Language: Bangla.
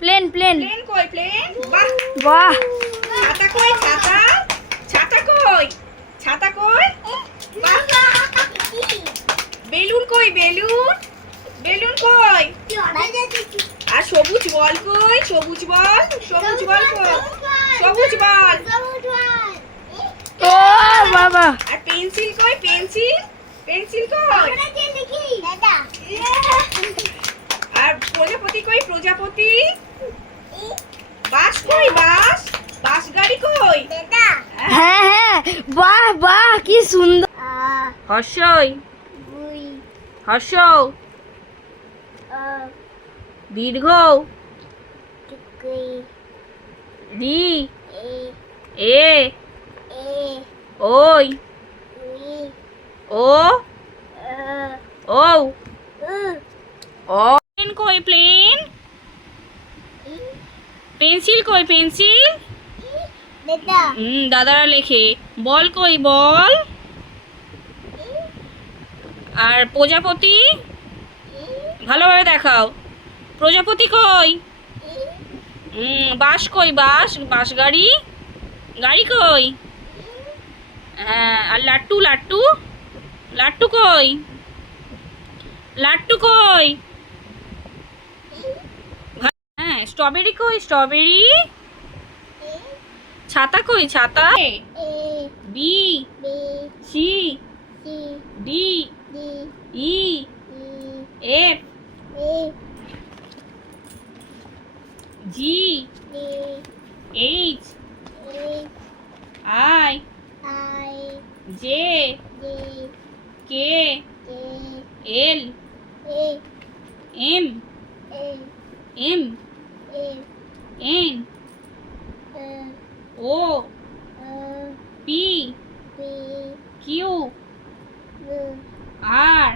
প্লেন প্লেন প্লেন কই প্লেন? বাহ বাহ ছাতা কই ছাতা? ছাতা কই? ছাতা কই? বাহ বেলুন কই বেলুন? বেলুন কই? আর সবুজ বল কই? সবুজ বল? সবুজ বল কই? সবুজ বল। ও বাবা আর পেন্সিল কই? পেন্সিল? পেন্সিল কই? আর প্রজাপতি কই? প্রজাপতি? বাস কই বাস? বাস গাড়ি কই? হ্যাঁ হ্যাঁ বাহ বাহ কি সুন্দর হর্ষই হর্ষ দীর্ঘ রি এ ওই ও ও প্লেন কই প্লেন? পেন্সিল কই পেন্সিল? দাদারা লেখে বল কই বল? আর প্রজাপতি ভালোভাবে দেখাও প্রজাপতি কই? বাস কই বাস? বাস গাড়ি গাড়ি কই? হ্যাঁ আর লাট্টু লাট্টু লাট্টু কই? লাট্টু কই? হ্যাঁ স্ট্রবেরি কই? স্ট্রবেরি ছাতা কই? ছাতা B C D E F G H I J K L M M N O P Q R